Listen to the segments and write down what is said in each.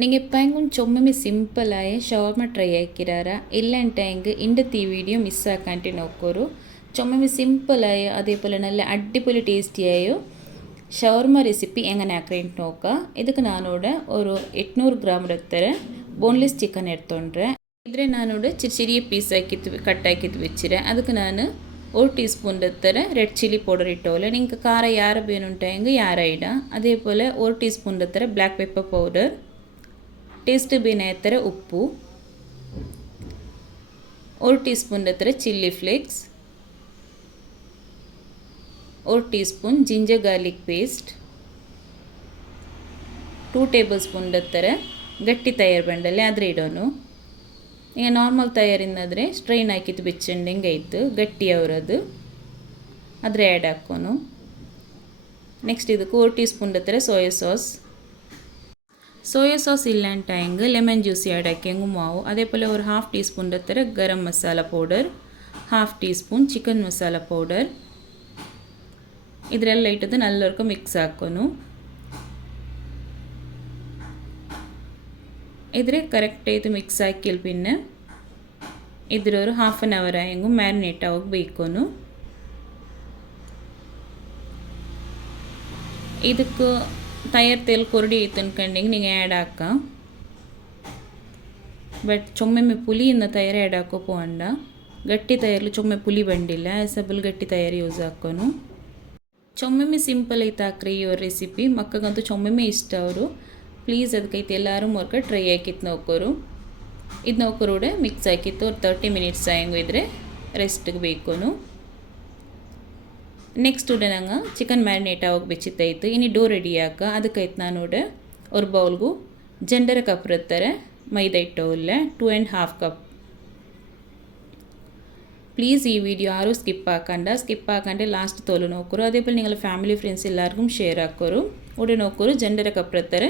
நீங்கள் எப்போங்கும் ചുമ്മാ സിമ്പിളായ ഷവർമ ട്രൈ ആക്കിരാറാ ഇല്ലാണ്ടെങ്കിൽ ഇന്നത്തെ ഈ വീഡിയോ മിസ്സാക്കാണ്ട് നോക്കൂ. ചുമ്മാ സിമ്പിളായ അതേപോലെ നല്ല അടിപൊളി ടേസ്റ്റിയായ ഷവർമ റെസിപ്പി എങ്ങനെ ആക്കിയിട്ട് നോക്കാം. ಇದಕ್ಕೆ ನಾನೋಡ ഒരു 800 ഗ്രാം എടുത്തര ബോൺലെസ് ചിക്കൻ എടുത്തോണ്ടേ. ഇതിനെ നാനോട് ചെറിയ പീസാക്കിയിട്ട് കട്ടാക്കിയിട്ട് വെച്ചിരെ. ಅದಕ್ಕೆ ನಾನು 1 ಟೀಸ್ಪೂನ್ എടുത്തര റെഡ് ചില്ലി പൗഡർ ഇട്ടോലെ. നിങ്ങൾക്ക് ಖಾರ ಯಾರು ಬೇನುಂಟಾയെങ്കിൽ ಯಾರ ಇಡ. അതേപോലെ 1 ಟೀಸ್ಪೂನ್ എടുത്തര ಬ್ಲ್ಯಾಕ್ ಪೆಪ್ಪರ್ ಪೌಡರ್, ಟೇಸ್ಟ್ ಬೇನಾಯ್ತರ ಉಪ್ಪು, 1 ಟೀಸ್ಪೂನ್ ಹತ್ರ chilli flakes, 1 teaspoon ginger garlic paste, 2 tablespoon ಹತ್ರ ಗಟ್ಟಿ ತಯಾರು ಬಂಡಲ್ಲಿ ಆದರೆ ಇಡೋನು. ಈಗ ನಾರ್ಮಲ್ ತಯಾರಿಂದಾದರೆ ಸ್ಟ್ರೈನ್ ಹಾಕಿತ್ತು ಬೆಚ್ಚಂಡೆಂಗೆ ಆಯಿತು ಗಟ್ಟಿ ಅವರದು ಆದರೆ ಆ್ಯಡ್ ಹಾಕೋನು. ನೆಕ್ಸ್ಟ್ ಇದಕ್ಕೆ 1 ಟೀಸ್ಪೂನ್ ಹತ್ರ ಸೋಯಾ ಸಾಸ್, ಸೋಯಾ ಸಾಸ್ ಇಲ್ಲಾಂಟಾಯಂಗೆ ಲೆಮನ್ ಜ್ಯೂಸ್ ಆ್ಯಡ್ ಹಾಕಿಯಂಗು ಮಾವು. അതേപോലെ ഒരു 1/2 ടീസ്പൂൺ ಹತ್ರ garam masala powder, 1/2 teaspoon chicken masala powder. ಇದರೆಲ್ಲ ಇಟ್ಟದು ನಲ್ಲವರೆಗೂ ಮಿಕ್ಸ್ ಹಾಕೋನು. ಇದ್ರೆ ಕರೆಕ್ಟ್ ಆಯಿತು ಮಿಕ್ಸ್ ಹಾಕಿಲ್ പിന്നെ ಇದ್ರೊರು 1/2 an hour ಆಯಂಗು ಮ್ಯಾರಿನೇಟ್ ಆಗೋಗಿ ಬೇಯ್ಕೋನು. ಇದಕ್ಕೆ ತಯಾರು ತೇಲ್ ಕೊರಡಿ ಐತೆ ಅನ್ಕೊಂಡೆಂಗೆ ನೀವು ಆ್ಯಡ್ ಹಾಕ. ಬಟ್ ಚೊಮ್ಮೆಮ್ಮೆ ಪುಲಿಯಿಂದ ತಯಾರು ಆ್ಯಡ್ ಹಾಕೋ ಪೋಂಡ ಗಟ್ಟಿ ತಯಾರು ಚೊಮ್ಮೆ ಪುಲಿ ಬಂಡಿಲ್ಲ ಸಬಲ್ ಗಟ್ಟಿ ತಯಾರು ಯೂಸ್ ಹಾಕೋನು. ಚೊಮ್ಮೆಮ್ಮೆ ಸಿಂಪಲ್ ಐತೆ ಹಾಕ್ರಿ ಈ ರೆಸಿಪಿ. ಮಕ್ಕಗಂತೂ ಚೊಮ್ಮೆಮ್ಮೆ ಇಷ್ಟ ಅವರು. ಪ್ಲೀಸ್ ಅದಕ್ಕೈತೆ ಎಲ್ಲರೂ ಮೊರ್ಕ ಟ್ರೈ ಹಾಕಿತ್ತು ನೋಕೋರು. ಇದು ನೋಕೋರು ಮಿಕ್ಸ್ ಹಾಕಿತ್ತು ಒಂದು 30 ಮಿನಿಟ್ಸ್ ಆಯಂಗು ಇದ್ರೆ ರೆಸ್ಟ್ಗೆ ಬೇಕೋನು. ನೆಕ್ಸ್ಟ್ ನಂಗೆ ಚಿಕನ್ ಮ್ಯಾರಿನೇಟ್ ಆಗೋಗಿ ಬೆಚ್ಚಿತ್ತಾಯಿತು. ಇನ್ನು ಡೋ ರೆಡಿ ಹಾಕ. ಅದಕ್ಕೈತೆ ನಾನು ஒரு ಬೌಲ್ಗೂ ಜಂಡರ ಕಪ್ ಇರ್ತಾರೆ ಮೈದಾ ಹಿಟ್ಟವಲ್ಲ 2.5 ಕಪ್. ಪ್ಲೀಸ್ ಈ ವಿಡಿಯೋ ಯಾರು ಸ್ಕಿಪ್ ಹಾಕಂಡೆ ಲಾಸ್ಟ್ ತೋಲು ನೋಕೋರು. അതേപോലെ നിങ്ങൾ ಫ್ಯಾಮಿಲಿ ಫ್ರೆಂಡ್ಸ್ ಎಲ್ಲರಿಗೂ ಶೇರ್ ಹಾಕೋರು. ಉಡೆ ನೋಕೋರು ಜಂಡರ ಕಪ್ ಇರ್ತಾರೆ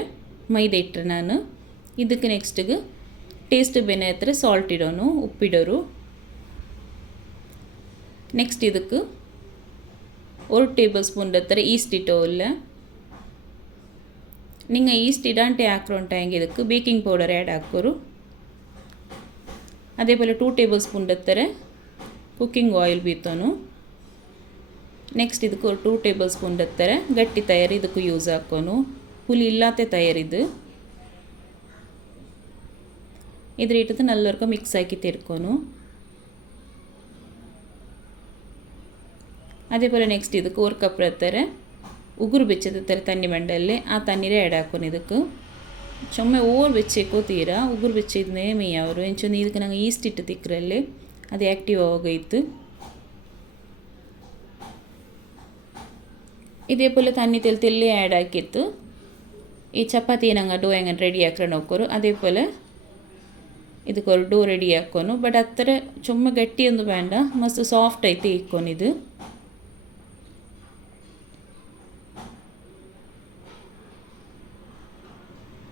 ಮೈದಾ ಹಿಟ್ಟರೆ ನಾನು ಇದಕ್ಕೆ ನೆಕ್ಸ್ಟಿಗೆ ಟೇಸ್ಟ್ ಬೇನೆ ಹತ್ರ ಸಾಲ್ಟ್ ಇಡೋನು ಉಪ್ಪಿಡೋರು. ನೆಕ್ಸ್ಟ್ ಇದಕ್ಕೆ 1 ಟೇಬಲ್ ಸ್ಪೂನ್ ಹತ್ರ ಈಸ್ಟ್ ಇಟ್ಟೋಲ್ಲ. നിങ്ങൾ ഈസ്റ്റ് ഇടാണ്ട് ആക്കറുണ്ടായെങ്കിൽ ಇದಕ್ಕೆ ಬೇಕಿಂಗ್ ಪೌಡರ್ ಆ್ಯಡ್ ಹಾಕೋರು. അതേപോലെ 2 ಟೇಬಲ್ ಸ್ಪೂನ್ ಹತ್ರ ಕುಕ್ಕಿಂಗ್ ಆಯಿಲ್ ಬೀತೋನು. ನೆಕ್ಸ್ಟ್ ಇದಕ್ಕೆ 2 ಟೇಬಲ್ ಸ್ಪೂನ್ ಹತ್ರ ಗಟ್ಟಿ ತಯಾರು ಇದಕ್ಕೂ ಯೂಸ್ ಹಾಕೋನು. ಹುಲಿ ಇಲ್ಲಾತೆ ತಯಾರಿದು ಇದ್ರ ಇಟ್ಟದು ನಲ್ಲವರೆಗೂ ಮಿಕ್ಸ್ ಹಾಕಿ ತಿರ್ಕೋನು. അതേപോലെ ನೆಕ್ಸ್ಟ್ ಇದಕ್ಕೆ 1 ಕಪ್ ಇರ್ತಾರೆ ಉಗುರು ಬೆಚ್ಚದಿರ್ತಾರೆ ತಣ್ಣಿ ಮಂಡಲ್ಲಿ ಆ ತಣ್ಣೀರೇ ಆ್ಯಡ್ ಹಾಕೋನು. ಇದಕ್ಕೆ ಚೊಮ್ಮೆ ಓವರ್ ಬೆಚ್ಚೇಕೋ ತೀರಾ ಉಗುರು ಬೆಚ್ಚಿದ್ನೇ ಮೇಯವರು ಎಂಚೊಂದು ಇದಕ್ಕೆ ನಂಗೆ ಈಸ್ಟ್ ಇಟ್ಟು ತಿಕ್ಕರಲ್ಲಿ ಅದು ಆ್ಯಕ್ಟಿವ್ ಆಗೋಗೈತು. ഇതേപോലെ തന്നി തെല്ലേ ആഡ് ആക്കിയിട്ട് ഈ ചപ്പാത്തി ನಂಗೆ ಡೋ ಹೆಂಗೆ ರೆಡಿ ಹಾಕ್ರೆ ನೋಕೋರು. അതേപോലെ ಇದಕ್ಕೆ ഒരു ಡೋ ರೆಡಿ ಹಾಕೋನು. ಬಟ್ ಹತ್ತಿರ ಚೊಮ್ಮೆ ಗಟ್ಟಿಯೊಂದು ಬೇಡ ಮಸ್ತ್ ಸಾಫ್ಟ್ ಐತೆ ಇಕ್ಕೋನು. ಇದು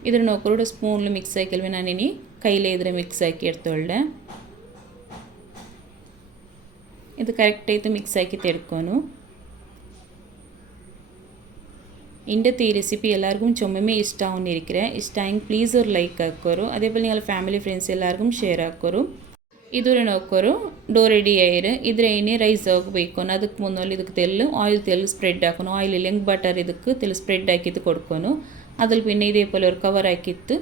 ಇದ್ರ ನೋಕೋರು ಸ್ಪೂನ್ಲು ಮಿಕ್ಸ್ ಹಾಕಿಲ್ವೇ ನಾನಿನಿ ಕೈಲೇ ಇದ್ರೆ ಮಿಕ್ಸ್ ಹಾಕಿ ಇಡ್ತೊಳ್ಳೆ. ಇದು ಕರೆಕ್ಟ್ ಆಯಿತು ಮಿಕ್ಸ್ ಹಾಕಿ ತೆಡ್ಕೋನು. ഇന്നത്തെ ഈ റെസിപ്പി എല്ലാവർക്കും ചുമ്മാ ഇഷ്ടമാവുന്നിരിക്കേ. ഇഷ്ടമായെങ്കിൽ പ്ലീസ് ഒരു ലൈക്ക് ആക്കോರು. അതേപോലെ നിങ്ങൾ ಫ್ಯಾಮಿಲಿ ಫ್ರೆಂಡ್ಸ್ ಎಲ್ಲರಿಗೂ ಶೇರ್ ಹಾಕೋರು. ಇದರ ನೋಕೋರು ಡೋ ರೆಡಿ ಆಯಿರು. ಇದ್ರೆ ಏನೇ ರೈಸ್ ಆಗಬೇಕು ಅದಕ್ಕೆ ಮುನ್ನಲ್ಲಿ ಇದಕ್ಕೆ ಆಯಿಲ್ ಸ್ಪ್ರೆಡ್ ಹಾಕೋನು. ಆಯಿಲ್ ಇಲ್ಲಂಗೆ ಬಟರ್ ಇದಕ್ಕೆ ಸ್ಪ್ರೆಡ್ ಹಾಕಿತ್ತು ಕೊಡ್ಕೋನು. അതിൽ പിന്നെ ഇതേപോലെ ഒരു കവർ ആക്കിയിട്ട്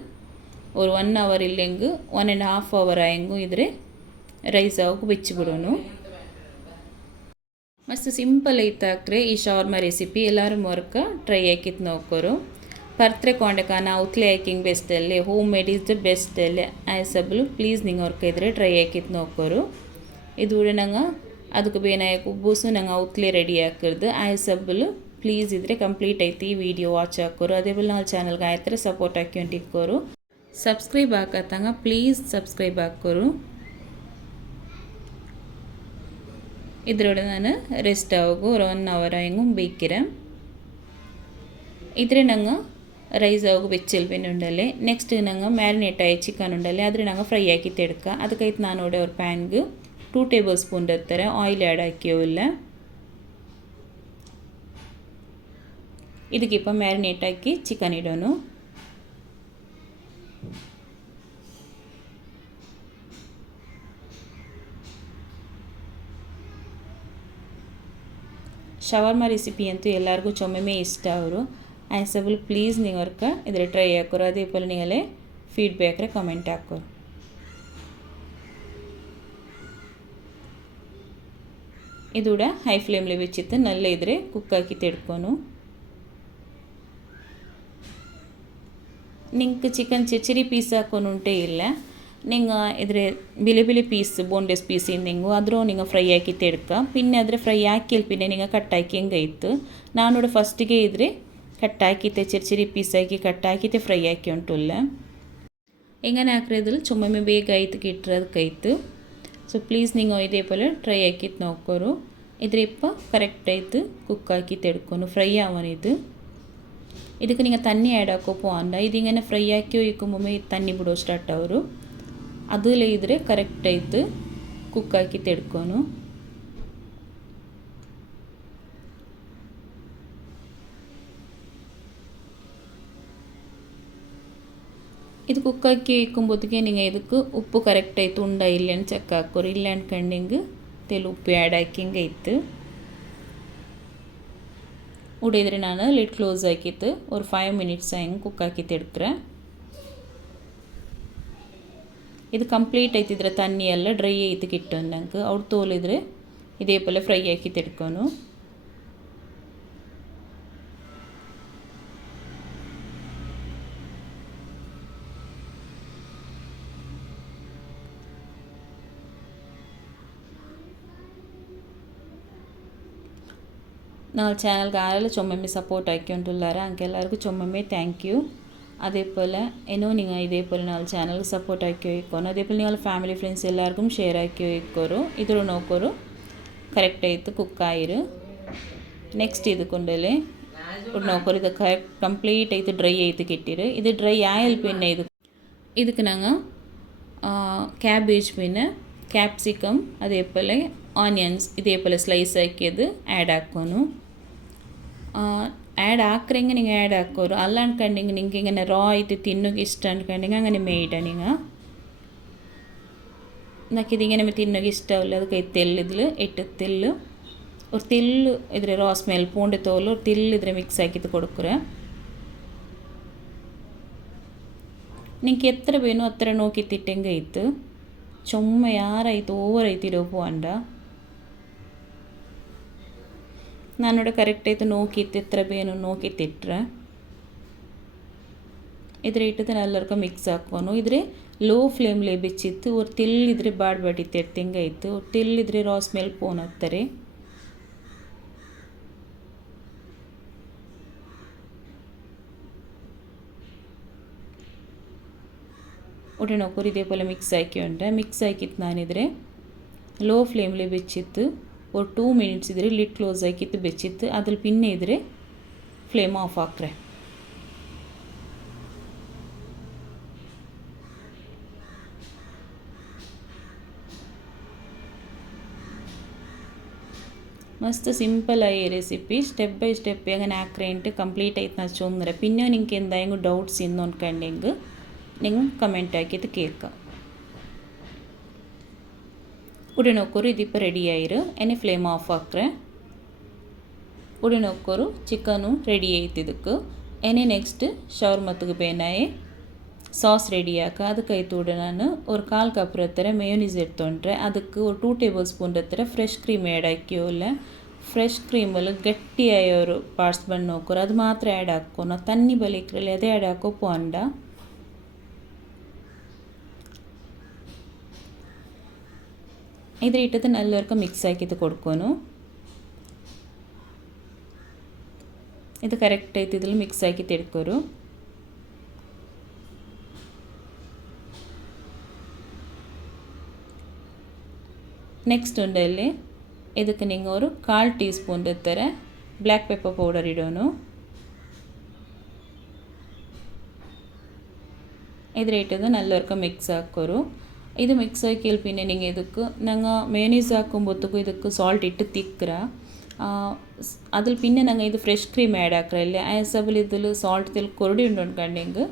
ഒരു 1 hour ഇല്ലെങ്കിൽ 1.5 hour ആയെങ്കിൽ ഇದ್ರೆ ರೈಸ್ ಆಗಿ ಬೆಚ್ಚಿ ಬಿಡೋನು. ಮಸ್ತ್ ಸಿಂಪಲ್ ಐತೆ ಹಾಕ್ರೆ ಈ ಶವರ್ಮ ರೆಸಿಪಿ ಎಲ್ಲರೂ ಮೊರ್ಕ ಟ್ರೈ ಹಾಕಿತ್ತು ನೋಕೋರು. ಪರ್ತ್ರೆ ಕೊಂಡಕಾನ ಉತ್ಲೆ ಹಾಕಿಂಗ್ ಬೆಸ್ಟಲ್ಲಿ home made is the best ಅಲ್ಲೇ ಆಯ್ಸಬಲು. ಪ್ಲೀಸ್ ನಿಂಗೆ ಅವ್ರಕ ಇದ್ರೆ ಟ್ರೈ ಹಾಕಿತ್ತು ನೋಕೋರು. ಇದು ನಂಗೆ ಅದಕ್ಕೆ ಬೇನಾಯಕ್ಕೆ ಉಬ್ಬೂಸು ನಂಗೆ ಉತ್ಲೆ ರೆಡಿ ಹಾಕಿರ್ದು ಆಯ್ಸಬಲು. ಪ್ಲೀಸ್ ಇದ್ರೆ ಕಂಪ್ಲೀಟ್ ಐತಿ ಈ ವಿಡಿಯೋ ವಾಚ್ ಹಾಕೋರು. അതേപോലെ ನಾವು ಚಾನಲ್ಗೆ ಆಯ್ತಾರೆ ಸಪೋರ್ಟ್ ಹಾಕ್ಕೊಂಡಿಕ್ಕೋರು. ಸಬ್ಸ್ಕ್ರೈಬ್ ಹಾಕತ್ತಂಗ ಪ್ಲೀಸ್ ಸಬ್ಸ್ಕ್ರೈಬ್ ಹಾಕೋರು. ಇದರೊಳಗೆ ನಾನು ರೆಸ್ಟ್ ಆಗು ഒരു 1 hour ആയെങ്കും ಬೇಕಿರ. ಇದ್ರೆ ನಂಗೆ ರೈಸ್ ಆಗು ಬೆಚ್ಚಲ್ ಬೆನ್ನು ಉಂಡಲ್ಲಿ. ನೆಕ್ಸ್ಟ್ ನಂಗೆ ಮ್ಯಾರಿನೇಟ್ ಆಗಿ ಚಿಕನ್ ಉಂಡಲ್ಲಿ ಆದರೆ ನಂಗೆ ಫ್ರೈ ಹಾಕಿ ತೆಡ್ಕ. ಅದಕ್ಕೈತೆ ನಾನು ನೋಡಿ ಅವ್ರ ಪ್ಯಾನ್ಗೆ 2 ಟೇಬಲ್ ಸ್ಪೂನ್ ಇರ್ತಾರೆ ಆಯಿಲ್ ಆ್ಯಡ್ ಹಾಕಿಯೋಲ್ಲ. ಇದಕ್ಕಿಪ್ಪ ಮ್ಯಾರಿನೇಟ್ ಹಾಕಿ ಚಿಕನ್ ಇಡೋನು. ಶವರ್ಮ ರೆಸಿಪಿ ಅಂತೂ ಎಲ್ಲರಿಗೂ ಚೊಮ್ಮೆ ಇಷ್ಟ ಅವರು ಆ್ಯಸಬಲ್ ಪ್ಲೀಸ್ ನಿಂಗರ್ಕ ಇದ್ರೆ ಟ್ರೈ ಹಾಕೋರು ಅದೇ ಪೋಲೆ ನೀಗಲೇ ಫೀಡ್ಬ್ಯಾಕ್ರೆ ಕಮೆಂಟ್ ಹಾಕೋರು. ಇದೂಡ ಹೈ ಫ್ಲೇಮ್ಲಿ വെച്ചിട്ട് നല്ല ഇದ್ರೆ കുക്കാക്കി ತೆಡ್ಕೊನು. നിങ്ങൾക്ക് ചിക്കൻ ചെറിയ പീസ് ಹಾಕೋನುಂಟೆ ಇಲ್ಲ നിങ്ങൾ ഇದ್ರೆ ಬಿಳಿ ಬಿಳಿ ಪೀಸ್ ಬೋನ್ಲೆಸ್ ಪೀಸ್ ಇಂದಿಂಗು ಆದರೂ നിങ്ങൾ ಫ್ರೈ ಆಕಿ ತೆಡ್ಕ പിന്നെ ಅದರ ಫ್ರೈ ಆಕಿಲ್ പിന്നെ നിങ്ങൾ ಕಟ್ಟಾಕಿ ಹೆಂಗಾಯ್ತು ನಾನೋಡ ಫಸ್ಟಿಗೆ ಇದ್ರೆ ಕಟ್ಟಾಕಿತೆ ചെറിയ പീസാക്കി കട്ടാക്കിത്തെ ഫ്രൈ ആക്കി ഉണ്ടുല്ല എങ്ങനെ ആക്കിയതിൽ ചുമ്മ ಬೇಗ ಆಯ್ತು കിട്ടുന്നದಕ್ಕಾಯ್ತು. ಸೊ ಪ್ಲೀಸ್ ನೀವು ಇದೇ പോലെ ಟ್ರೈ ಆಕಿತ್ತು ನೋಡ್ಕೋರು. ಇದ್ರೆ ಇಪ್ಪ ಕರೆಕ್ಟ್ ಆಯ್ತು ಕುಕ್ ಆಕಿ ತೆಡ್ಕೊಂಡು ಫ್ರೈ ಆವನಿದು ಇದಕ್ಕೆ ನೀವು ತಣ್ಣಿ ಆ್ಯಡ್ ಹಾಕೋಪೋ ಅಂಡ ಇದು ಹಿಂಗೆ ಫ್ರೈ ಹಾಕಿ ಒಯ್ಕೊಂಬೊಮ್ಮೆ ತಣ್ಣಿ ಬಿಡೋ ಸ್ಟಾರ್ಟ್ ಅವರು ಅದಲ್ಲೇ ಇದ್ರೆ ಕರೆಕ್ಟ್ ಆಯ್ತು ಕುಕ್ ಹಾಕಿ ತೆಡ್ಕೊನು. ಇದು ಕುಕ್ ಹಾಕಿ ಇಕ್ಕೊಂಬೋದಕ್ಕೆ ನೀವು ಇದಕ್ಕೆ ಉಪ್ಪು ಕರೆಕ್ಟ್ ಆಯ್ತು ಉಂಡ ಇಲ್ಲ ಅಂತ ಚೆಕ್ ಹಾಕೋರು ಇಲ್ಲ ಅನ್ಕಂಡು ತೆಲು ಉಪ್ಪು ಆ್ಯಡ್ ಹಾಕಿ ಹಿಂಗಾಯ್ತು ಉಡಿದ್ರೆ ನಾನು ಲಿಡ್ ಕ್ಲೋಸ್ ಹಾಕಿತ್ತು ஒரு 5 ಮಿನಿಟ್ಸ್ ಹೆಂಗೆ ಕುಕ್ ಹಾಕಿ ತೆಡ್ಕ್ರೆ ಇದು ಕಂಪ್ಲೀಟ್ ಆಯ್ತಿದ್ರೆ ತಣ್ಣಿ ಎಲ್ಲ ಡ್ರೈ ಆಯ್ತು ಕಿಟ್ಟು ನಂಗೆ ಅವ್ರು ತೋಲಿದ್ರೆ ಇದೇ ಪೋಲೆ ಫ್ರೈ ಹಾಕಿ ತೆಡ್ಕೊನು. నా ఛానల్కి ఆరెಲ್ಲ ചൊമ്മമ്മി സപ്പോർട്ട് ആക്കിക്കൊണ്ടുള്ളാറ് അങ്ക് എല്ലാവർക്കും ചൊമ്മമ്മി താങ്ക് യു. അതേപോലെ എന്നോ നിങ്ങൾ ഇതേപോലെ നാല് ചാനൽ സപ്പോർട്ട് ആക്കി വയ്ക്കണം. അതേപോലെ നിങ്ങൾ ഫാമിലി ഫ്രണ്ട്സ് എല്ലാവർക്കും ഷെയർ ആക്കി വയ്ക്കോರು. ಇದ್ರ ನೋಕೋರು ಕರೆಕ್ಟ್ ಆಯ್ತು ಕುಕ್ಕಾಯಿರು. ನೆಕ್ಸ್ಟ್ ಇದಕ್ಕೊಂಡಲ್ಲಿ ನೋಕೋರು ಇದು ಕರೆಕ್ಟ್ ಕಂಪ್ಲೀಟ್ ಆಯ್ತು ಡ್ರೈ ಆಯ್ತು ಕಿಟ್ಟಿರು ಇದು ಡ್ರೈ ಆಯಲ್ പിന്നെ ಇದಕ್ಕೆ ನಂಗೆ ಕ್ಯಾಬೇಜ್ പിന്നെ ಕ್ಯಾಪ್ಸಿಕಮ್ അതേപോലെ ಆನಿಯನ್ಸ್ ഇതേപോലെ ಸ್ಲೈಸ್ ಆಕಿയത് ಆ್ಯಡ್ ಹಾಕೋನು. ಆ್ಯಡ್ ಹಾಕ್ರಂಗೆ നിങ്ങൾ ಆ್ಯಡ್ ಹಾಕೋರು ಅಲ್ಲ ಅನ್ಕಂಡಿಂಗೆ ನಿಂಗೆ ಹಿಂಗೆ ರಾ ಆಯ್ತು ತಿನ್ನೋಕೆ ಇಷ್ಟ ಅನ್ಕಂಡಿಂಗೆ അങ്ങനെ ಮೇಯ್ಡ നിങ്ങൾ നമുക്കിതിങ്ങനെ തിന്നോക്ക് ഇഷ്ടമല്ല അത് കൈ തെല്ലിതിൽ ഇട്ട് തെല്ല് ഒരു തെല്ല് ഇದ್ರೆ ರಾ ಸ್ಮೆಲ್ പൂണ്ട് തോല് ഒരു തെല്ല് ഇದ್ರೆ ಮಿಕ್ಸ್ ആക്കിയിട്ട് കൊടുക്കുക. നിങ്ങൾക്ക് എത്ര വേണോ അത്ര നോക്കിത്തിട്ടെങ്കിൽ ആಯ್ತು ചുമ്മ ಯಾರಾಯ್ತು ಓವರ್ ಆಯ್ತಿರೋ പോണ്ട ನಾನೋಡ ಕರೆಕ್ಟ್ ಆಯ್ತು ನೋಕಿತ್ತು ಎത്ര ಬೇನು ನೋಕಿತ್ತಿಟ್ರೆ ಇದ್ರೆ ಇಟ್ಟದ ಎಲ್ಲರಿಗೂ ಮಿಕ್ಸ್ ಹಾಕೋನು. ಇದ್ರೆ ಲೋ ಫ್ಲೇಮ್ಲೇ ಬೆಚ್ಚಿತ್ತು ஒரு ತಿಲ್ಲಿದ್ರೆ ಬಾಡ್ಬಾಡಿತ್ತು ಎಡ್ತಿಂಗಾಯ್ತು ஒரு ತಿಲ್ಲಿದ್ರೆ ರಾ ಸ್ಮೆಲ್ ಪೋನ್ ಹತ್ತಾರೆ. ഉടനെ നോക്കൂ ഇതേപോലെ മിക്സ് ആക്കിയുണ്ട് മിക്സ് ആക്കിയിട്ട് ഞാനിದ್ರೆ ಲೋ ಫ್ಲೇಮ್ಲೇ ಬೆಚ್ಚಿತ್ತು ഒരു 2 ಮಿನಿಟ್ಸ್ ಇದ್ರೆ ಲಿಡ್ ಕ್ಲೋಸ್ ಆಕಿತ್ತು ಬೆಚ್ಚಿತ್ತು ಅದ್ರಲ್ಲಿ പിന്നെ ಇದ್ರೆ ಫ್ಲೇಮ್ ಆಫ್ ಹಾಕ್ರೆ. ಮಸ್ತ್ ಸಿಂಪಲ್ ಆಗಿ ರೆಸಿಪಿ ಸ್ಟೆಪ್ ಬೈ ಸ್ಟೆಪ್ അങ്ങനെ ആക്രേന്റ് ಕಂಪ್ಲೀಟ್ ಆಯ್ತು ನಾ ಚೊಂದ್ರೆ പിന്നെ നിങ്ങൾക്ക് എന്തെങ്കിലും ഡൗട്ട്സ് ഇന്ന് അನ್ಕಂಡೆಂಗೆ നിങ്ങൾ കമൻറ്റ് ആക്കിയിട്ട് കേൾക്കാം. ഉടനെ നോക്കോರು ഇതിപ്പോൾ ರೆಡಿ ಆಯಿರು ಎನೆ ಫ್ಲೇಮ್ ಆಫ್ ಹಾಕ್ರೆ. ಉಡನೆ ನೋಕೋರು ಚಿಕನು ರೆಡಿ ಆಯ್ತು ಇದಕ್ಕೆ ಎನೆ ನೆಕ್ಸ್ಟ್ ಶವರ್ಮತ್ತಿಗೆ ಬೇನಾಯಿ ಸಾಸ್ ರೆಡಿ ಆಕ ಅದಕ್ಕಾಯ್ತು ಉಡ ನಾನು ஒரு 1/4 ಕಪ್ ಹತ್ತಿರ ಮೇಯೋನೀಸ್ ಎಡ್ತೊಂಡ್ರೆ ಅದಕ್ಕೆ ஒரு 2 ಟೇಬಲ್ ಸ್ಪೂನ್ ಹತ್ತಿರ ಫ್ರೆಶ್ ಕ್ರೀಮ್ ಆ್ಯಡ್ ಹಾಕಿಯೋಲ್ಲ. ಫ್ರೆಶ್ ಕ್ರೀಮಲ್ಲಿ ಗಟ್ಟಿಯಾಯೋರು ಪಾರ್ಟ್ಸ್ ಬಂದು ನೋಕೋರು ಅದು ಮಾತ್ರ ಆ್ಯಡ್ ಹಾಕೋನು ತನ್ನಿ ಬಲಿಕ್ರಲ್ಲಿ ಅದೇ ಆ್ಯಡ್ ಹಾಕೋ ಪೋಂಡ. ಇದ್ರೆ ಇಟ್ಟದ ಎಲ್ಲರಿಗೂ ಮಿಕ್ಸ್ ಹಾಕಿದ್ದು ಕೊಡ್ಕೊನು. ಇದು ಕರೆಕ್ಟ್ ಆಯ್ತು ಇದ್ರಲ್ಲಿ ಮಿಕ್ಸ್ ಹಾಕಿ ತೆಡ್ಕೋರು. ನೆಕ್ಸ್ಟ್ ಉಂಡಲ್ಲಿ ಇದಕ್ಕೆ ನೀವು ஒரு 1/4 ಟೀ ಸ್ಪೂನ್ ಹತ್ತಿರ ಬ್ಲ್ಯಾಕ್ ಪೆಪ್ಪರ್ ಪೌಡರ್ ಇಡೋನು. ಇದ್ರೆ ಇಟ್ಟದ ಎಲ್ಲರಿಗೂ ಮಿಕ್ಸ್ ಹಾಕೋರು. ಇದು ಮಿಕ್ಸ್ ಆಕಿಲ್ പിന്നെ നിങ്ങൾ ಇದಕ್ಕೆ ഞങ്ങൾ മേനീസ് ಹಾಕೊಂಬೊತ್ತಕ್ಕೂ ಇದಕ್ಕೆ ಸಾಲ್ಟ್ ಇಟ್ಟು ತಿಕ್ಕರ അതിൽ പിന്നെ ഞങ്ങൾ ഇത് ഫ്രഷ് ക്രീം ആഡ് ആക്കറില്ല ആയസബിൽ ഇതിൽ ಸಾಲ್ಟ್ ತೆಲ್ ಕೊರಡಿ ಉಂಡ್ಕಂಡೆಂಗೆ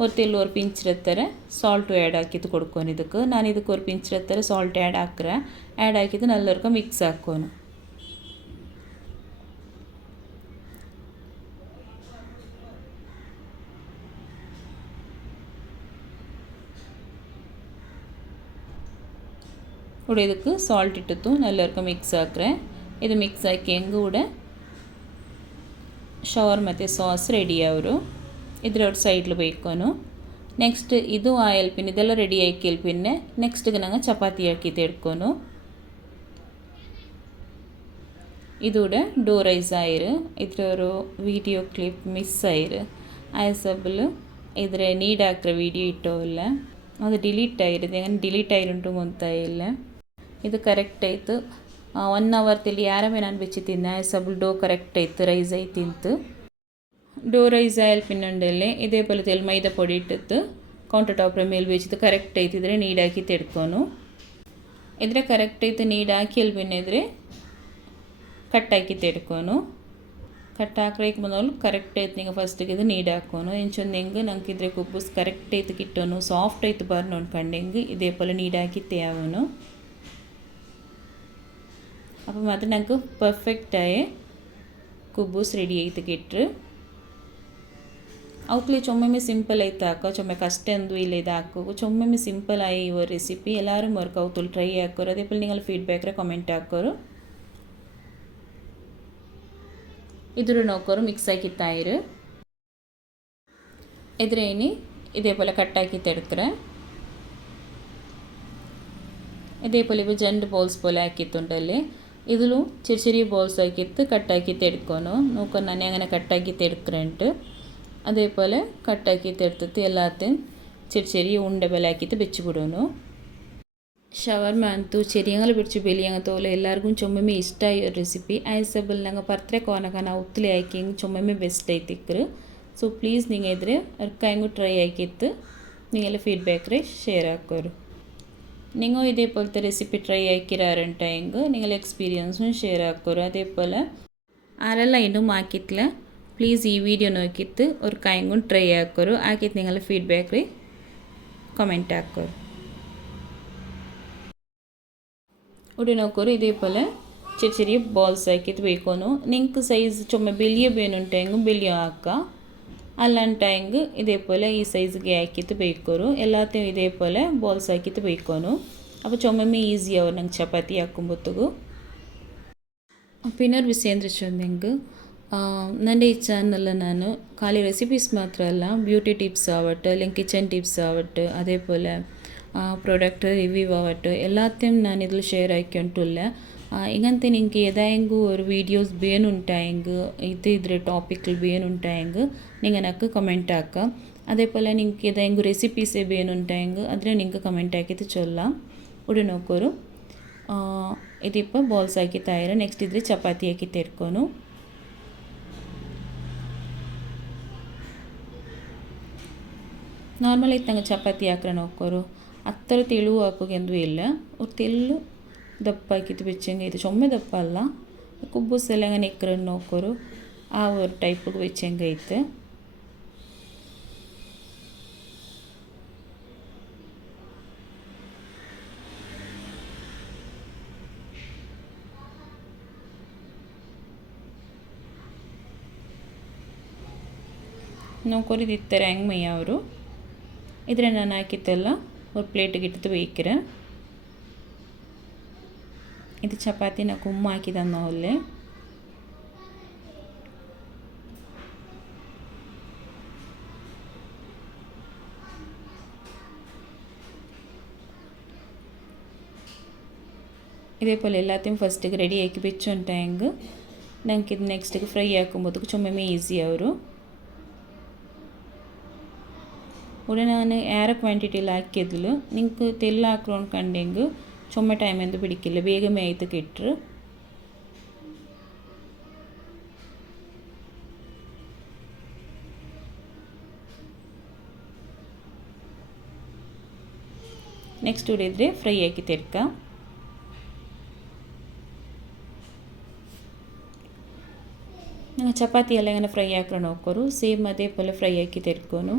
ഒരു ತೆಲ್ ഒരു ಪಿಂಚಿರತ್ತರ ಸಾಲ್ಟು ಆ್ಯಡ್ ಹಾಕಿದ್ದು ಕೊಡ್ಕೊನು. ಇದಕ್ಕೆ ನಾನು ಇದಕ್ಕೆ ഒരു ಪಿಂಚಿರತ್ತರ ಸಾಲ್ಟ್ ಆ್ಯಡ್ ಹಾಕ್ರೆ ಆ್ಯಡ್ ಹಾಕಿದ್ದು ಎಲ್ಲರಿಗೂ ಮಿಕ್ಸ್ ಹಾಕೋನು. ഇവിടെ ಇದಕ್ಕೆ ಸಾಲ್ಟ್ ಇಟ್ಟಿತ್ತು ಎಲ್ಲರಿಗೂ ಮಿಕ್ಸ್ ಹಾಕ್ರೆ ಇದು ಮಿಕ್ಸ್ ಹಾಕಿ ಹೆಂಗೆ ಕೂಡ ಶವರ್ ಮತ್ತು ಸಾಸ್ ರೆಡಿ ಅವರು ಇದ್ರ ಸೈಡ್ಲು ಬೇಕೋನು ನೆಕ್ಸ್ಟ್ ಇದು ಆಯಲ್ ಪಿನ್ ಇದೆಲ್ಲ ರೆಡಿ ಆಯ್ಕೆಲ್ ಪಿನ್ನೆ ನೆಕ್ಸ್ಟ್ಗೆ ನಂಗೆ ಚಪಾತಿ ಹಾಕಿ ತೆಡ್ಕೊನು ಇದೂടെ ಡೋ ರೈಸ್ ಆಯಿರು ಇದ್ರವರು ವಿಡಿಯೋ ಕ್ಲಿಪ್ ಮಿಸ್ ಆಯಿರು ಆಯಸಬ್ಬಲು ಇದ್ರೆ ನೀಡ್ ಹಾಕ್ರೆ ವಿಡಿಯೋ ಇಟ್ಟೋಲ್ಲ ಅದು ಡಿಲೀಟ್ ಆಯಿರಿದೆ ಹೆಂಗೆ ಡಿಲೀಟ್ ಆಯಿರುಂಟು ಮುಂತಾಯಿಲ್ಲ ಇದು ಕರೆಕ್ಟ್ ಆಯಿತು 1 ಅವರ್ ತಿಳಿ ಯಾರಮೇ ನಾನು ಬೆಚ್ಚಿ ತಿಂದೆ ಆಯಸಬ್ಬಲು ಡೋ ಕರೆಕ್ಟ್ ಆಯಿತು ರೈಸ್ ಆಯಿ ತಿಂತು ಡೋ ರೈಸ್ ಆಯಲ್ ಪಿನ್ನೊಂಡಲ್ಲೇ ಇದೇ ಪೊಲೆ ತೆಲ್ ಮೈದಾ ಪೊಡಿ ಇಟ್ಟಿತ್ತು ಕೌಂಟರ್ ಟಾಪ್ರ ಮೇಲೆ ಬೇಚಿತ್ತು ಕರೆಕ್ಟ್ ಆಯ್ತಿದ್ರೆ ನೀಡ್ ಹಾಕಿ ತೆಡ್ಕೊನು ಇದ್ರೆ ಕರೆಕ್ಟ್ ಆಯ್ತು ನೀಡ್ ಹಾಕಿ ಎಲ್ಲಿ ಬಿನ್ನಿದ್ರೆ ಕಟ್ ಹಾಕಿ ತೆಡ್ಕೊನು ಕಟ್ ಹಾಕ್ರೈಕ್ ಬಂದವಳು ಕರೆಕ್ಟ್ ಆಯ್ತು ನಿಂಗೆ ಫಸ್ಟಿಗೆ ಇದು ನೀಡ್ ಹಾಕೋನು ಇಂಚೊಂದು ಹೆಂಗೆ ನಂಗೆ ಇದ್ರೆ ಕುಬ್ಬಸ್ ಕರೆಕ್ಟ್ ಆಯ್ತು ಕಿಟ್ಟೋನು ಸಾಫ್ಟ್ ಆಯ್ತು ಬಾರ್ ನೋಡ್ಕೊಂಡು ಹೆಂಗೆ ಇದೇ ಪೊಲೆ ನೀಡ್ ಹಾಕಿ ತೇವನು അപ്പം അത് ഞങ്ങൾക്ക് പെർഫെക്റ്റായ കുബൂസ് റെഡി ആയിട്ട് കിട്ടും ಅವಕ್ಕೆ ಚೊಮ್ಮೆ ಸಿಂಪಲ್ ಆಯ್ತು ಹಾಕೋ ಚೊಮ್ಮೆ ಕಷ್ಟ ಎಂದು ಇಲ್ಲ ಇದು ಹಾಕೋ ಚೊಮ್ಮೆ ಸಿಂಪಲ್ ಆಗಿ ಇವ ರೆಸಿಪಿ ಎಲ್ಲರೂ ವರ್ಕ್ ಅವತ್ತು ಟ್ರೈ ಹಾಕೋರು ಅದೇ ಪಲ್ಲಿ ನಿಂಗೆ ಫೀಡ್ಬ್ಯಾಕ್ರೆ ಕಮೆಂಟ್ ಹಾಕೋರು ಇದ್ರ ನೋಕೋರು ಮಿಕ್ಸ್ ಹಾಕಿತ್ತಾಯಿರು ಎದುರೇನಿ ಇದೇ ಪೋಲೆ ಕಟ್ ಹಾಕಿ ತೆಡ್ಕ್ರೆ ಇದೇ ಪೋಲೆ ಇವು ಜಂಡ್ ಬೌಲ್ಸ್ ಪೋಲೆ ಹಾಕಿತ್ತುಂಟಲ್ಲಿ ഇതിലും ചെറിയ ചെറിയ ബോൾസ് ആക്കിയിട്ട് കട്ടാക്കിയിട്ട് എടുക്കണം നോക്കാൻ ഞാൻ അങ്ങനെ കട്ടാക്കിയിട്ട് എടുക്കുന്നുണ്ട് അതേപോലെ കട്ടാക്കിയിട്ട് എടുത്തിട്ട് എല്ലാத்தைയും ചെറിയ ചെറിയ ഉണ്ട പോലെ ആക്കിയിട്ട് വെച്ച് ಬಿಡೋನು ಶವರ್ಮ ಅಂತೂ ചെറിയങ്ങൾ പിടിച്ച് ബലിയങ്ങ തോലെ എല്ലാവർക്കും ചുമ്മമ്മ ഇഷ്ടമായ ഒരു റെസിപ്പി ആയസബിൾ ഞങ്ങൾ പത്ര കോനക്കാന ഉത്തിലെ ആക്കി ചുമ്മമ്മ ಬೆಸ್ಟ್ ಐತಿಕ್ರು ಸೊ ಪ್ಲೀಸ್ നിങ്ങൾ ಇದ್ರೆ ಅರ್ಕಾಯಂಗು ಟ್ರೈ ಆಕಿತ್ತು ನೀವೆಲ್ಲ ಫೀಡ್ಬ್ಯಾಕ್ರೆ ಶೇರ್ ಹಾಕೋರು നിങ്ങൾ ഇതേപോലത്തെ റെസിപ്പി ട്രൈ ആക്കിരാറുണ്ടെങ്കിൽ നിങ്ങൾ എക്സ്പീരിയൻസും ഷെയർ ആക്കോರು അതേപോലെ ആരെല്ലാം ഇന്നും ആക്കിയിട്ടില്ല പ്ലീസ് ഈ വീഡിയോ നോക്കിയിട്ട് ഒരു കായങ്കും ട്രൈ ആക്കോರು ആക്കിയിട്ട് നിങ്ങൾ ഫീഡ്ബാക്ക് കമൻറ്റ് ആക്കോರು ഇവിടെ നോക്കോರು ഇതേപോലെ ചെറിയ ചെറിയ ബോൾസ് ആക്കിയിട്ട് ಬೇಕೋನು നിങ്ങൾക്ക് സൈസ് ചുമ്മാ വലിയ ಬೇನುಂಟೆಂಗು വലിയ ആക്കുക ಅಲ್ಲಂಟೆಂಗು ഇതേപോലെ ഈ സൈസിಗೆ ಹಾಕಿತ್ತು ಬೇಕೋರು ಎಲ್ಲಾத்தையும் ഇതേപോലെ ಬಾಲ್ಸ್ ಹಾಕಿತ್ತು ಬೇಕೋನು അപ്പോൾ ചുമ്മമ്മ ഈസി ആവും ನಂಗೆ ಚಪಾತಿ ಹಾಕೊಂಬತ್ತಿಗೂ പിന്നെ ഒരു വിഷയം എന്താ വെച്ചെങ്കിൽ ನನ್ನ ಈ ಚಾನಲ್ ನಾನು ಖಾಲಿ ರೆಸಿಪೀಸ್ ಮಾತ್ರ ಅಲ್ಲ ಬ್ಯೂಟಿ ಟಿಪ್ಸ್ ಆವಟ್ಟು അല്ലെങ്കിൽ കിച്ചൺ ಟಿಪ್ಸ್ ആവട്ടെ അതേപോലെ പ്രൊഡക്റ്റ് റിവ്യൂ ആവട്ടെ എല്ലാத்தைയും ഞാൻ ഇതിൽ ഷെയർ ആക്കിയിട്ടുള്ള ഇങ്ങനത്തെ നിങ്ങൾക്ക് ഏതായെങ്കിലും ഒരു വീഡിയോസ് ಬೇನುಂಟಾയെങ്കിൽ ഇದ್ರ ಟಾಪಿಕ್ಗಳು ಬೇನುಂಟಾയെങ്കിൽ നിങ്ങൾ എനിക്ക് കമൻറ്റ് ആക്കാം അതേപോലെ നിങ്ങൾക്ക് ഏതായെങ്കിലും ರೆಸಿಪೀಸೇ ಬೇನುಂಟಾയെങ്കിൽ അതിനെ നിങ്ങൾക്ക് കമൻറ്റ് ആക്കിയിട്ട് ചൊല്ലാം ഇവിടെ നോക്കോರು ഇതിപ്പോൾ ಬಾಲ್ಸ್ ಹಾಕಿ ತಾಯಿರ ನೆಕ್ಸ್ಟ್ ಇದ್ರೆ ಚಪಾತಿ ಹಾಕಿ ತೆಡ್ಕೊನು ನಾರ್ಮಲ್ ಆಯ್ತು ನಂಗೆ ಚಪಾತಿ ಹಾಕ್ರೆ ನೋಕೋರು ಅತ್ತರ ತೆಳು ಹಾಕೋಗೆಂದು ಇಲ್ಲ ಅವ್ರು ತೆಳ್ಳು ದಪ್ಪ ಹಾಕಿತ್ತು ಬೆಚ್ಚಂಗೆ ಇದು ಚೊಮ್ಮೆ ದಪ್ಪ ಅಲ್ಲ ಕುಬ್ಬಸೆಲ್ಲ ಹಂಗೆ ನೆಕ್ರನ್ನು ನೋಕೋರು ಆ ಒಂದು ಟೈಪಿಗೆ ಬೆಚ್ಚಂಗೆ ಐತೆ ನೋಕೋರು ಇದು ಇತ್ತಾರೆ ಹೆಂಗೆ ಮೈಯ ಅವರು ಇದ್ರೆ ನಾನು ಹಾಕಿತ್ತಲ್ಲ ಒಂದು ಪ್ಲೇಟಿಗೆ ಇಟ್ಟು ಬೇಯ್ಕಿರೆ ಇದು ಚಪಾತಿನ ಕುಮ್ಮ ಹಾಕಿದನ್ನು ಅಲ್ಲೇ ഇതേപോലെ എല്ലാத்தையும் ഫസ്റ്റിಗೆ ರೆಡಿ ಆಕಿ ಬೆಚ್ಚುಂಟಾಯಂಗೆ ನಂಗೆ ಇದು ನೆಕ್ಸ್ಟಿಗೆ ಫ್ರೈ ಹಾಕೊಂಬೋದಕ್ಕೆ ಚೊಮ್ಮೆ ಈಸಿ ಅವರು ഇവിടെ ഞാൻ ഏറെ ക്വാണ്ടിറ്റിയിൽ ആക്കിയതിൽ നിങ്ങൾക്ക് തെല്ല് ആക്കണം കണ്ടെങ്കിൽ ചുമ ടൈം എന്ത് പിടിക്കില്ല വേഗം ആയിട്ട് കിട്ടും ನೆಕ್ಸ್ಟ್ ಉಳಿದ್ರೆ ಫ್ರೈ ಆಕಿ ತೆಡ್ಕ ನಂಗೆ ಚಪಾತಿ ಎಲ್ಲ ಇങ്ങനെ ಫ್ರೈ ಹಾಕೊಂಡು ಹೋಗೋರು ಸೇಮ್ ಅದೇ ಪೋಲೆ ಫ್ರೈ ಆಕಿ ತೆಡ್ಕೊನು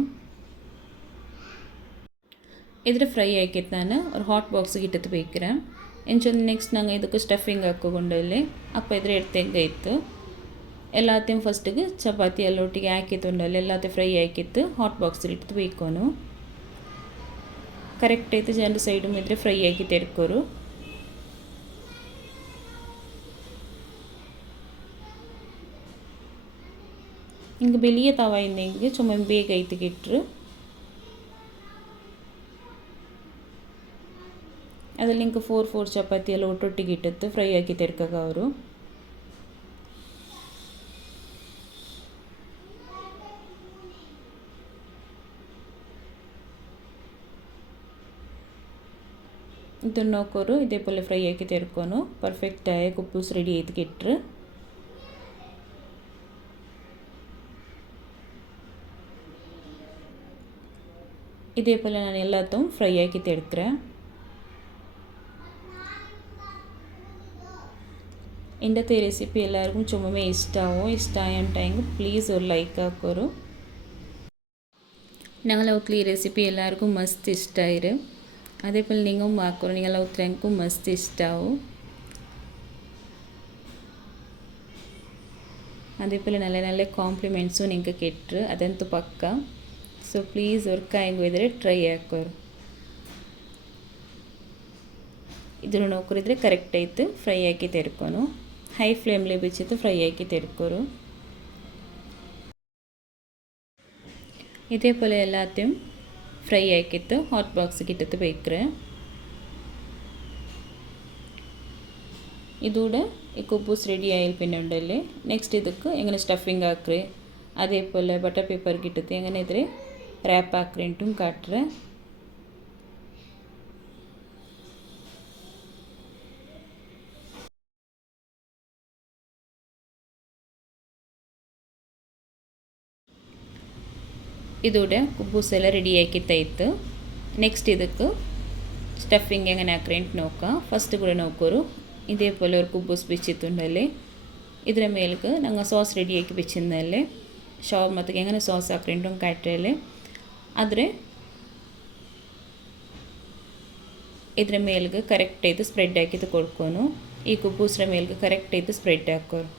ಇದ್ರ ಫ್ರೈ ಆಕಿತ್ತು ನಾನು ஒரு ஹாட் பாக்ஸுக்கு ಇಟ್ಟು ಬೇಕಿರೇன் ಎಂಚೊಂದು ನೆಕ್ಸ್ಟ್ ನಂಗೆ ಇದಕ್ಕೆ ಸ್ಟಫಿಂಗ್ ಹಾಕೊಂಡಲ್ಲಿ ಅಪ್ಪ ಇದ್ರೆ ಎಡ್ತೆಂಗೆ ಇತ್ತು ಎಲ್ಲத்தையும் ಫಸ್ಟಿಗೆ ಚಪಾತಿ ಎಲ್ಲ ಒಟ್ಟಿಗೆ ಹಾಕಿತ್ತುಂಡಲ್ಲಿ ಎಲ್ಲத்தையும் ಫ್ರೈ ಹಾಕಿತ್ತು ಹಾಟ್ ಬಾಕ್ಸಿಗೆ ಇಟ್ಟು ಬೇಕೋನು ಕರೆಕ್ಟ್ ಆಯ್ತು 2 ಸೈಡು ಇದ್ರೆ ಫ್ರೈ ಆಕಿ ತೆಡ್ಕೋರು ಹಿಂಗೆ ಬೆಲಿಯ ತವಾಯಿಂದ ಹಿಂಗೆ ಚೊಮ್ಮೆ ಬೇಗ ಐತಿಗಿಟ್ರು ಅದ್ರಲ್ಲಿ ಹಿಂಗೆ 4 ಚಪಾತಿ ಎಲ್ಲ ಒಟ್ಟೊಟ್ಟಿಗೆ ಇಟ್ಟತ್ತು ಫ್ರೈ ಆಗಿ ತೆರ್ಕಗ ಅವರು ಇದನ್ನು ನೋಕೋರು ಇದೇ ಪೊಲೆ ಫ್ರೈ ಆಗಿ ತೆರ್ಕೊನು ಪರ್ಫೆಕ್ಟ್ ಆಗಿ ಕುಪ್ಪೂಸ್ ರೆಡಿ ಐತಿಗಿಟ್ರು ಇದೇ ಪೊಲೆ ನಾನು ಎಲ್ಲತ್ತೂ ಫ್ರೈ ಆಗಿ ತೆಡ್ಕ್ರೆ ಇಂಡത്തെ റെസിപ്പി എല്ലാവർക്കും ചുമ്മാ ഇഷ്ടമാവും ഇഷ്ടമായിട്ടുണ്ടെങ്കിൽ പ്ലീസ് ഒരു ലൈക്ക് ആക്കോರು ഞങ്ങളെ ഒത്തിരി ഈ റെസിപ്പി എല്ലാവർക്കും മസ്ത് ഇഷ്ടമായിരും അതേപോലെ നിങ്ങളും ആക്കോರು നിങ്ങളെ ഒത്തിരി എനിക്കും മസ്ത് ഇഷ്ടമാവും അതേപോലെ നല്ല നല്ല കോംപ്ലിമെൻറ്റ്സും നിങ്ങൾക്ക് കിട്ടും അതെന്ത് പക്ക ಸೊ ಪ್ಲೀಸ್ ವರ್ಕಾಯಂಗೂ ಇದ್ದರೆ ಟ್ರೈ ಹಾಕೋರು ಇದನ್ನು ನೋಡಿದ್ರೆ ಕರೆಕ್ಟ್ ಆಯಿತು ಫ್ರೈ ಹಾಕಿ ತೆರ್ಕೊನು ಹೈ ಫ್ಲೇಮ್ಲಿ ಬಿಚ್ಚಿತ್ತು ಫ್ರೈ ಹಾಕಿ ತೆರ್ಕೋರು ಇದೇ ಪೊಲೆ ಎಲ್ಲத்தையும் ಫ್ರೈ ಹಾಕಿತ್ತು ಹಾಟ್ ಬಾಕ್ಸ್ಗೆ ಇಟ್ಟಿತ್ತು ಬೇಕ್ರೆ ഇതൂടെ ഈ കുബൂസ് റെഡി ആയാൽ പിന്നെ ഉണ്ടല്ലേ നെക്സ്റ്റ് ഇതൊക്കെ എങ്ങനെ സ്റ്റഫിങ് ആക്കറ് അതേപോലെ ബട്ടർ പേപ്പർ കിട്ടത്ത് എങ്ങനെ ഇದ್ರೆ ರ್ಯಾಪ್ ಹಾಕ್ರಿಂಟು ಕಾಟ್ರೆ ഇതൂടെ കുബൂസ് ಎಲ್ಲ ರೆಡಿ ആക്കിത്തായിತ್ತು ನೆಕ್ಸ್ಟ್ ಇದಕ್ಕೆ ಸ್ಟಫಿಂಗ್ എങ്ങനെ ಹಾಕ್ರಿಂಟು നോക്കാം ಫಸ್ಟ್ ಕೂಡ നോക്കോರು ഇതേപോലെ ഒരു കുബൂസ് വെച്ചിട്ടുണ്ടല്ലേ ಇದರ ಮೇಲ್ಗೆ ನಂಗೆ ಸಾಸ್ ರೆಡಿ ಆക്കി വെച്ചിരുന്നല്ലേ ഷവർമത്തേക്ക് എങ്ങനെ സോസ് ಹಾಕ್ರಿಂಟು ಕಾಟ್ರಲ್ಲೇ ಆದರೆ ಇದರ ಮೇಲ್ಗೆ ಕರೆಕ್ಟ್ ಐತೆ ಸ್ಪ್ರೆಡ್ ಹಾಕಿದ್ದು ಕೊಡ್ಕೊನು ಈ ಕುಬ್ಬೂಸ್ರ ಮೇಲ್ಗೆ ಕರೆಕ್ಟ್ ಐತೆ ಸ್ಪ್ರೆಡ್ ಹಾಕೋರು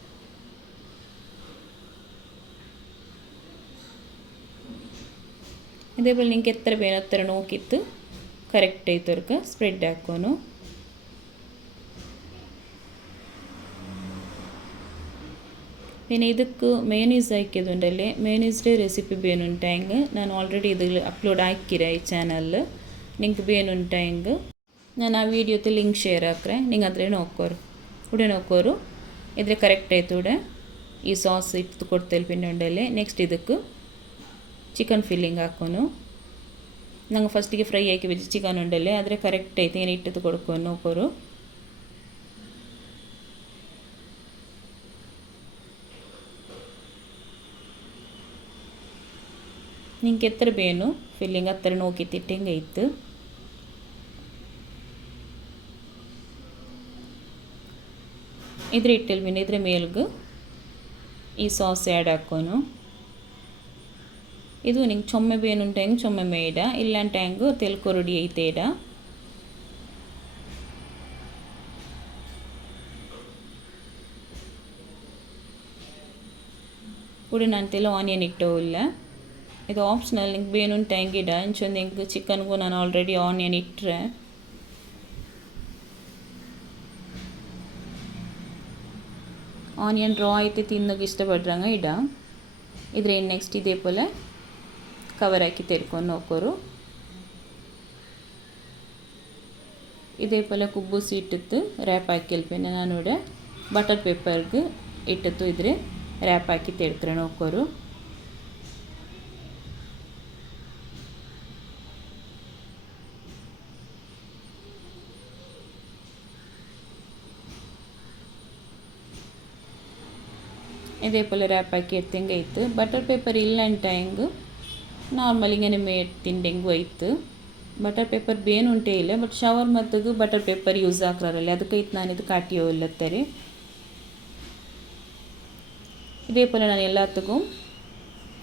ഇതേപോലെ നിങ്ങൾക്ക് എത്ര വേണം അത്ര നോക്കിയിട്ട് കറക്റ്റ് ആയിട്ടവർക്ക് സ്പ്രെഡ് ആക്കോನು പിന്നെ ಇದಕ್ಕೆ ಮೇಯೋನೀಸ್ ಹಾಕಿದ್ದುಂಡಲ್ಲೇ ಮೇಯೋನೀಸ್ಡೆ ರೆಸಿಪಿ ಬೇನುಂಟಾಯಂಗೆ ನಾನು ಆಲ್ರೆಡಿ ഇതിൽ ಅಪ್ಲೋಡ್ ಹಾಕಿರೆ ಈ ಚಾನಲ್ ನಿಂಗೆ ಬೇನುಂಟಾಯಂಗೆ ನಾನು ಆ ವೀಡಿಯೋത്തെ ಲಿಂಕ್ ಶೇರ್ ಹಾಕ್ರೆ ನಿಂಗೆ ಅದ್ರೆ ನೋಕೋರು ಉಡೆ ನೋಕೋರು ಇದ್ರೆ ಕರೆಕ್ಟ್ ಆಯ್ತು ಉಡೆ ಈ ಸಾಸ್ ಇಟ್ಟು ಕೊಡ್ತೇವೆ പിന്നെ ഉണ്ടല്ലേ ನೆಕ್ಸ್ಟ್ ಇದಕ್ಕೆ ಚಿಕನ್ ಫಿಲ್ಲಿಂಗ್ ಹಾಕೋನು ನಂಗೆ ಫಸ್ಟಿಗೆ ಫ್ರೈ ಹಾಕಿ ಬೆಚ್ಚಿ ಚಿಕನ್ ಉಂಡಲ್ಲೇ ಆದರೆ ಕರೆಕ್ಟ್ ಆಯ್ತು ಏನು ಇಟ್ಟದ್ದು ಕೊಡ್ಕೊಂಡು ನೋಕೋರು ನಿಂಗೆ ಎತ್ತರ ಬೇನು ಫಿಲ್ಲಿಂಗ್ ಹತ್ತರ ನೋಕಿತ್ತಿಟ್ಟಂಗೆ ಇತ್ತು ಇದ್ರ ಇಟ್ಟಲ್ ಬಿನ್ ಇದ್ರ ಮೇಲ್ಗೆ ಈ ಸಾಸ್ ಆ್ಯಡ್ ಹಾಕೋನು ಇದು ನಿಂಗೆ ಚೊಮ್ಮೆ ಬೇನುಂಟಂಗೆ ಚೊಮ್ಮೆ ಮೇಡ ಇಲ್ಲಂಟಂಗೆ ತೆಲ್ಕೊರಡಿ ಐತೇಡ ಕೂಡ ನಾನು ತೆಲ ಆನಿಯನ್ ಇಟ್ಟವಿಲ್ಲ ಇದು ಆಪ್ಷನಲ್ ನಿಂಗೆ ಬೇನುಂಟಂಗೆ ಇಡ ಇಂಚೊಂದು ನಿಂಗೆ ಚಿಕನ್ಗೂ ನಾನು ಆಲ್ರೆಡಿ ಆನಿಯನ್ ಇಟ್ಟರೆ ಆನಿಯನ್ ರಾ ಐತೆ ತಿನ್ನೋಕೆ ಇಷ್ಟಪಡ್ರಂಗೆ ಇಡ ಇದ್ರೆ ನೆಕ್ಸ್ಟ್ ಇದೇ ಪೋಲೆ ಕವರ್ ಹಾಕಿ ತೆರ್ಕೊಂಡು ನೋಕೋರು ಇದೇ ಪೋಲೆ ಕುಬ್ಬೂಸಿ ಇಟ್ಟಿತ್ತು ರ್ಯಾಪ್ ಹಾಕಿಲ್ಪೇನೆ ನಾನು ನೋಡಿ ಬಟರ್ ಪೇಪರ್ಗೆ ಇಟ್ಟಿತ್ತು ಇದ್ರೆ ರ್ಯಾಪ್ ಹಾಕಿ ತೆಡ್ಕ್ರೆ ನೋಕೋರು ಇದೇ ಪೋಲೆ ರ್ಯಾಪ್ ಹಾಕಿ ಎತ್ತಂಗೆ ಇತ್ತು ಬಟರ್ ಪೇಪರ್ ಇಲ್ಲ ಟೈಂಗು ನಾರ್ಮಲ್ ಹಿಂಗೆ ತಿಂಡೆಂಗೂ ಐತು ಬಟರ್ ಪೇಪರ್ ಬೇನುಂಟೇ ಇಲ್ಲ ಬಟ್ ಶವರ್ ಮತ್ತಿಗೆ ಬಟರ್ ಪೇಪರ್ ಯೂಸ್ ಹಾಕ್ರಾರಲ್ಲ ಅದಕ್ಕೈತೆ ನಾನು ಇದು ಕಾಟಿಯೋ ಇಲ್ಲತ್ತಾರೆ ಇದೇ ಪೋಲೆ ನಾನು ಎಲ್ಲದಕ್ಕೂ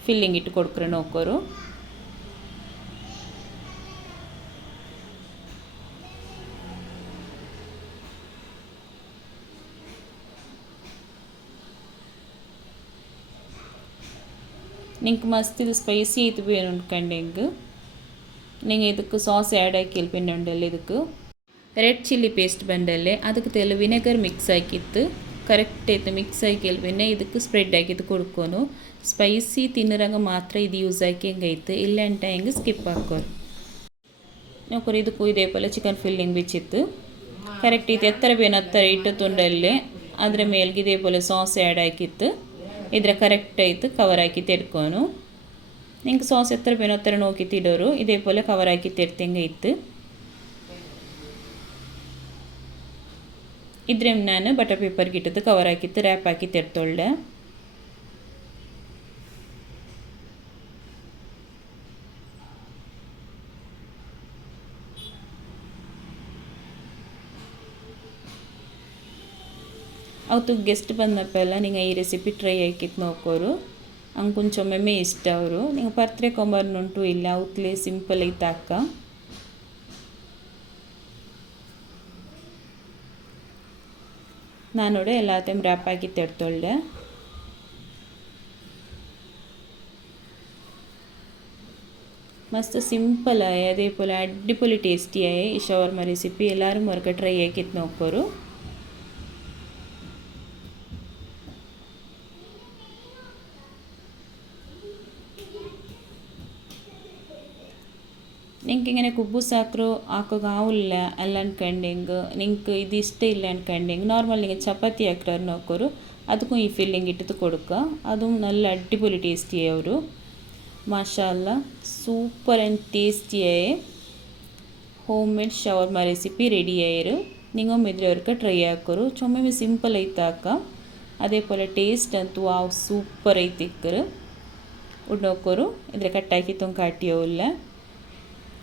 ಫಿಲ್ಲಿಂಗ್ ಇಟ್ಟು ಕೊಡ್ಕ್ರೆ ನೋಕೋರು ನಿಂಗೆ ಮಸ್ತ್ ಇದು ಸ್ಪೈಸಿ ಐತೆ ಬೇನು ಉಂಡ್ಕಂಡೆಂಗೆ ನಿಂಗೆ ಇದಕ್ಕೆ ಸಾಸ್ ಆ್ಯಡ್ ಹಾಕಿಲ್ പിന്നെ ഉണ്ടല്ലോ ಇದಕ್ಕೆ ರೆಡ್ ಚಿಲ್ಲಿ ಪೇಸ್ಟ್ ಬಂದಲ್ಲೇ ಅದಕ್ಕೆ ತೆಲು ವಿನೆಗರ್ ಮಿಕ್ಸ್ ಹಾಕಿತ್ತು ಕರೆಕ್ಟ್ ಆಯ್ತು ಮಿಕ್ಸ್ ಆಗಿ ಕೆಲವೆನೆ ಇದಕ್ಕೆ ಸ್ಪ್ರೆಡ್ ಆಗಿದ್ದು ಕೊಡ್ಕೊನು ಸ್ಪೈಸಿ ತಿನ್ನರಂಗ ಮಾತ್ರ ಇದು ಯೂಸ್ ಆಗಿ ಹೆಂಗೈತೆ ಇಲ್ಲ ಅಂತ ಹೆಂಗೆ ಸ್ಕಿಪ್ ಹಾಕೋರು ನೋಡ್ಕೊರಿ ಇದಕ್ಕೂ ಇದೇ ಪೋಲೆ ಚಿಕನ್ ಫಿಲ್ಲಿಂಗ್ ಬಿಚ್ಚಿತ್ತು ಕರೆಕ್ಟ್ ಇದು ಎತ್ತರ ಬೇನು ಹತ್ತರ ಇಟ್ಟು ತುಂಡಲ್ಲೇ ಅದರ ಮೇಲ್ಗೆ ಇದೇ ಪೋಲೆ ಸಾಸ್ ಆ್ಯಡ್ ಹಾಕಿತ್ತು ಇದ್ರ ಕರೆಕ್ಟ್ ಆಯ್ತು ಕವರ್ ಹಾಕಿ ತೆಡ್ಕೊನು ನಿಂಗೆ ಸಾಸ್ ಎತ್ತರ ಬೇನು ಹತ್ತರ ನೋಕಿ ತಿಡೋರು ಇದೇ ಪೋಲೆ ಕವರ್ ಹಾಕಿ ತೆಡ್ತಂಗೆ ಇತ್ತು ಇದ್ರೆ ನಾನು ಬಟರ್ ಪೇಪರ್ಗೆ ಇಟ್ಟದ್ದು ಕವರ್ ಹಾಕಿತ್ತು ರ್ಯಾಪ್ ಹಾಕಿ ತೆಡ್ತೊಳ್ಳೆ ಅವತ್ತು ಗೆಸ್ಟ್ ಬಂದಪ್ಪೆಲ್ಲ ನಿಂಗೆ ಈ ರೆಸಿಪಿ ಟ್ರೈ ಹಾಕಿತ್ತು ನೋಕೋರು ಹಂಗೆ ಕೊಂಚೊಮ್ಮೆ ಇಷ್ಟ ಅವರು ನಿಂಗೆ ಪರ್ತ್ರೆ ಕೊಂಬರ್ನುಂಟು ಇಲ್ಲ ಅವತ್ತಲೇ ಸಿಂಪಲ್ ಐತೆ ಅಕ್ಕ ನಾನು ನೋಡಿ ಎಲ್ಲ ಟೈಮ್ ರ್ಯಾಪ್ ಹಾಕಿ ತೆಡ್ತೊಳ್ಳೆ ಮಸ್ತ್ ಸಿಂಪಲ್ ಆಯ್ ಅದೇ ಪೋಲೆ ಅಡ್ಡಿಪೊಲಿ ಟೇಸ್ಟಿ ಆಯ್ ಈ ಶವರ್ಮ ರೆಸಿಪಿ ಎಲ್ಲರೂ ಹೊರಗೆ ಟ್ರೈ ಹಾಕಿತ್ತು ನೋಕೋರು ನಿಂಗೆ ಇങ്ങനെ ಕುಬ್ಬು ಸಾಕ್ರು ಹಾಕೋಕೆ ಆವಿಲ್ಲ ಅಲ್ಲ ಅನ್ಕಂಡಿಂಗ್ ನಿಂಗೆ ಇದು ಇಷ್ಟ ಇಲ್ಲ ಅನ್ಕಂಡಿಂಗ್ ನಾರ್ಮಲ್ ನಿಂಗೆ ಚಪಾತಿ ಹಾಕ್ರಾರು ನೋಕೋರು ಅದಕ್ಕೂ ಈ ಫಿಲ್ಲಿಂಗ್ ಇಟ್ಟಿದ್ದು ಕೊಡುಕ ಅದು നല്ല ಅಡ್ಡಿಪೊಲಿ ಟೇಸ್ಟಿ ಅವರು ಮಾಶಾಲ್ಲ super and tasty home made shawarma recipe ready ಆಯ್ರು ನಿಂಗೊಮ್ಮೆ ಇದ್ರೆ ಅವ್ರಿಗೆ ಟ್ರೈ ಹಾಕೋರು ಚೊಮ್ಮೆ ಸಿಂಪಲ್ ಐತೆ ಹಾಕ ಅದೇ ಪೋಲೆ ಟೇಸ್ಟ್ ಅಂತೂ ವಾವ್ ಸೂಪರ್ ಐತೆ ಇಕ್ಕರು ಉಡ್ನೋಕೋರು ಇದ್ರೆ ಕಟ್ಟಾಕಿ ತುಂಬ ಕಾಟಿಯೋಲ್ಲ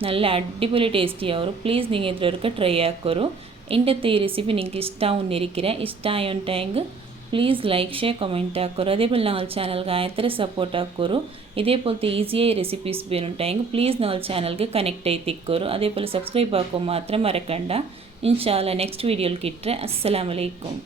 നല്ല അടിപൊളി ടേസ്റ്റി ആവും പ്ലീസ് നിങ്ങൾ ഇതിലൊക്കെ ട്രൈ ആക്കോരു ഇന്നത്തെ ഈ റെസിപ്പി നിങ്ങൾക്ക് ഇഷ്ടമാവുന്നിരിക്കരെ ഇഷ്ടമായോണ്ടെങ്കിൽ പ്ലീസ് ലൈക്ക് ഷെയർ കമൻറ്റ് ആക്കോರು അതേപോലെ ഞങ്ങളുടെ ചാനൽಗೆ ಆಯ್ತರ ಸಪೋರ್ಟ್ ಹಾಕೋರು ಇದೇಪೋಲತೆ ಈಸಿಯಾಗಿ ರೆಸಿಪೀಸ್ ಬೇನುಂಟಾയെങ്കിൽ ಪ್ಲೀಸ್ ഞങ്ങളുടെ ചാനൽಗೆ ಕನೆಕ್ಟ್ ಆಯ್ತಿಕ್ಕೋರು അതേപോലെ സബ്സ്ക്രൈബ് ആക്കോ മാത്രം മറക്കണ്ട ഇൻഷാ അല്ലാ നെക്സ്റ്റ് വീഡിയോയിൽ കിട്ടರೆ അസ്സലാമു അലൈക്കും